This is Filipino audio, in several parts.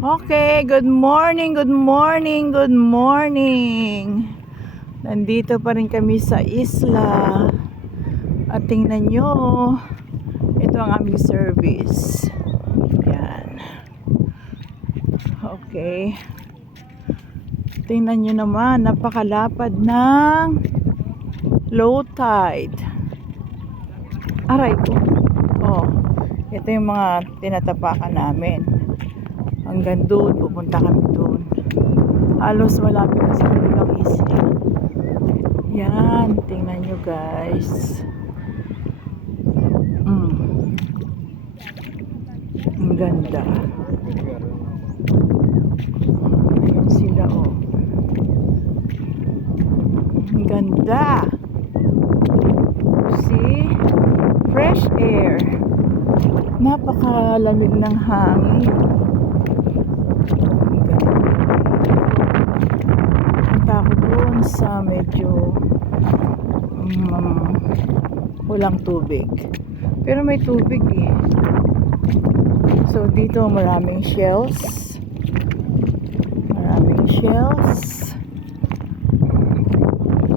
Okay, good morning, good morning, good morning. Nandito pa rin kami sa isla. At tingnan nyo, ito ang aming service. Yan. Okay. Tingnan nyo naman, napakalapad ng low tide. Aray ko. Oh, ito yung mga tinatapakan namin. Hanggang doon, pupunta kami doon. Halos malapit na sa kabilang isla. Yan, tingnan nyo guys. Ang ganda. Ayun sila oh. Ang ganda. See? Fresh air. Napakalamig ng hangin. Punta ako doon sa medyo walang tubig. Pero may tubig eh. So dito maraming shells. Maraming shells.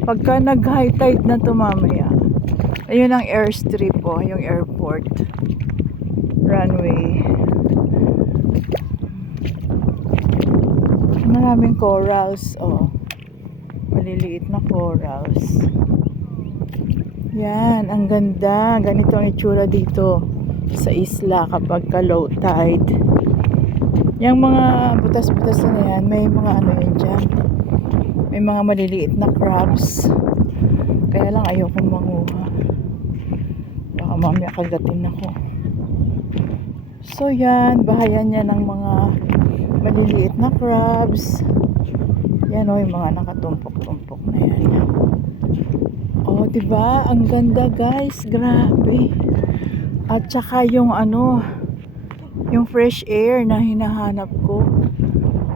Pagka nag-high tide na to mamaya, ayun ang airstrip po, yung airport runway. Maraming corals oh. Maliliit na corals. Yan, ang ganda. Ganito ang itsura dito sa isla kapag ka low tide. Yung mga butas-butas na yan, may mga ano yun dyan. May mga maliliit na crabs. Kaya lang ayokong manguha. Baka mamaya kagatin ako. So yan, bahayan yan ng mga maliliit na crabs. Yan o, yung mga nakatumpok-tumpok na yan. Oh, diba? Ang ganda guys, grabe. At saka yung ano, yung fresh air na hinahanap ko.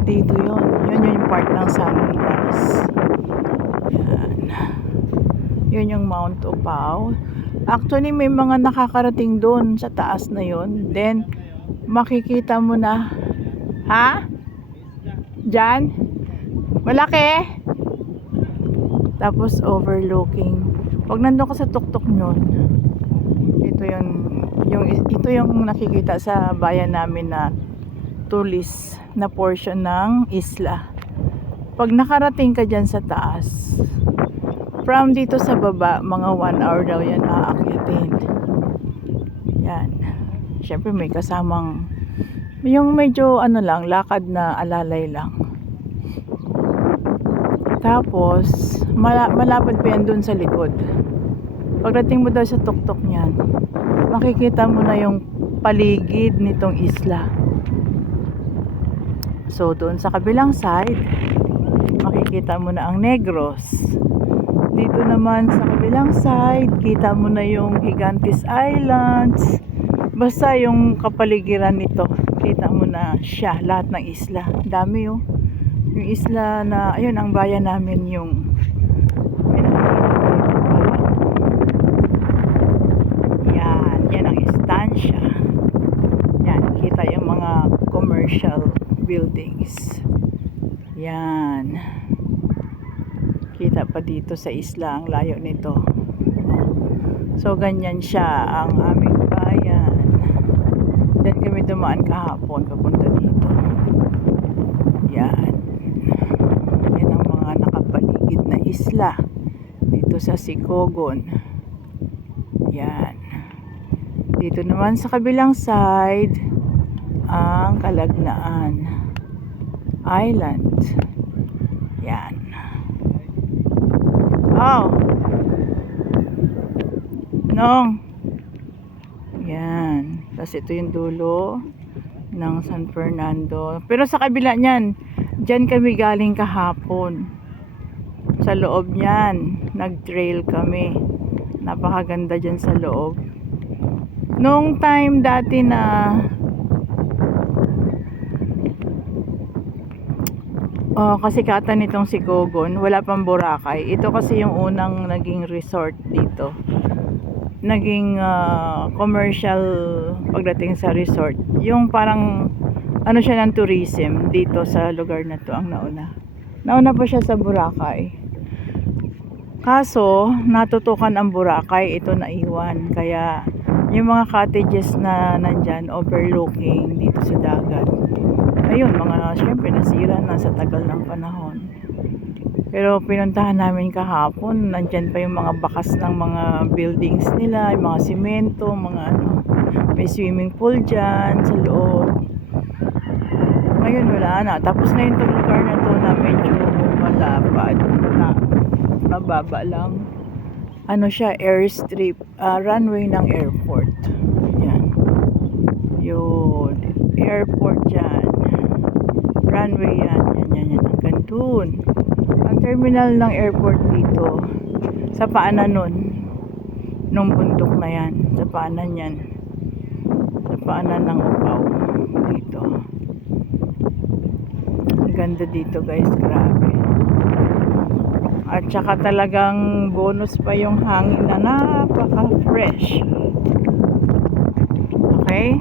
Dito yun. Yun yung part ng sunrise. Yan. Yun yung Mount Opao. Actually, may mga nakakarating doon sa taas na yun. Then, makikita mo na. Ha? Diyan? Malaki? Tapos overlooking. Pag nandun ka sa tuktok nyon, ito yung nakikita sa bayan namin na tulis na portion ng isla. Pag nakarating ka dyan sa taas, from dito sa baba, mga 1 hour daw yan aakyatin. Yan. Syempre may kasamang yung medyo ano lang, lakad na alalay lang. Tapos malapad pa yan dun sa likod. Pagdating mo daw sa tuktok niyan, makikita mo na yung paligid nitong isla. So doon sa kabilang side, makikita mo na ang Negros. Dito naman sa kabilang side, kita mo na yung Gigantes Islands. Basta yung kapaligiran nito, kita mo na siya, lahat ng isla. Dami oh. Yung isla na, ayun ang bayan namin yung yan ang estancia. Yan, kita yung mga commercial buildings. Yan. Kita pa dito sa isla, ang layo nito. So ganyan siya ang aming bayan. Diyan kami dumaan kahapon papunta dito. Yan. Yan ang mga nakapaligid na isla dito sa Sicogon. Yan. Dito naman sa kabilang side ang Calagnaan Island. Yan. Oh. Nong. Yan. Tapos ito yung dulo ng San Fernando. Pero sa kabila niyan, dyan kami galing kahapon. Sa loob niyan, nag-trail kami. Napakaganda dyan sa loob. Nung time dati na kasikatan nitong Sicogon, wala pang Boracay. Ito kasi yung unang naging resort dito. Naging commercial pagdating sa resort. Yung parang ano siya ng tourism dito sa lugar na to ang nauna. Nauna pa siya sa Boracay. Kaso, natutukan ang Boracay, ito naiwan. Kaya, yung mga cottages na nandyan, overlooking dito sa dagat. Ayun, syempre nasira na sa tagal ng panahon. Pero pinuntahan namin kahapon, nandyan pa yung mga bakas ng mga buildings nila, yung mga simento, mga ano. May swimming pool dyan sa loob. Ngayon wala na. Tapos na yung lugar na to na medyo malapad. Mababa lang. Ano siya, airstrip, runway ng airport. Yan. Yun. Airport dyan. Runway yan. Yan. Hanggang dun. Ang terminal ng airport dito, sa paanan nun. Nung bundok na yan. Sa paanan yan. Sa paanan ng Upaw. Dito. Ang ganda dito guys. Grabe. At saka talagang bonus pa yung hangin na napaka-fresh. Okay?